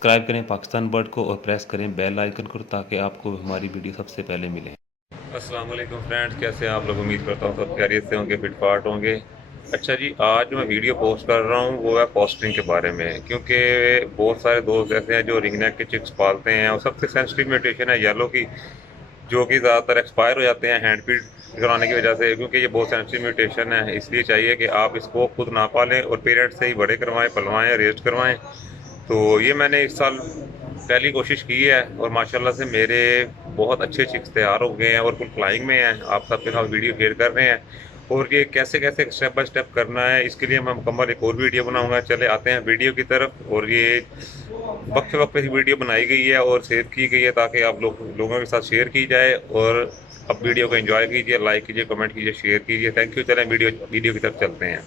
Subscribe करें Pakistan bird को और प्रेस करें बेल आइकन को ताकि आपको हमारी वीडियो सबसे पहले मिले। अस्सलाम वालेकुम फ्रेंड्स, कैसे हैं आप लोग? उम्मीद करता हूँ सब खैरियत से होंगे, फिट फाट होंगे। अच्छा जी, आज मैं वीडियो पोस्ट कर रहा हूँ वो है फॉस्टरिंग के बारे में, क्योंकि बहुत सारे दोस्त ऐसे हैं जो रिंग नेक के चिक्स पालते हैं और सबसे सेंसिटिव म्यूटेशन है येलो की, जो कि ज़्यादातर एक्सपायर हो जाते हैं हैंड फीड कराने की वजह से, क्योंकि ये बहुत सेंसिटिव म्यूटेशन है। इसलिए चाहिए कि आप इसको खुद ना पालें और पेरेंट्स से ही बड़े करवाएं, पलवाएं, रेस्ट करवाएं। तो ये मैंने इस साल पहली कोशिश की है और माशाल्लाह से मेरे बहुत अच्छे चिक्स तैयार हो गए हैं और फुल फ्लाइंग में हैं। आप सबके साथ वीडियो शेयर कर रहे हैं और ये कैसे कैसे स्टेप बाय स्टेप करना है इसके लिए मैं मुकम्मल एक और वीडियो बनाऊंगा। चले आते हैं वीडियो की तरफ। और ये वक्त वक्त पे वीडियो बनाई गई है और सेव की गई है ताकि आप लोगों के साथ शेयर की जाए। और अब वीडियो को एंजॉय कीजिए, लाइक कीजिए, कमेंट कीजिए, शेयर कीजिए। Thank you. चलें वीडियो वीडियो की तरफ चलते हैं।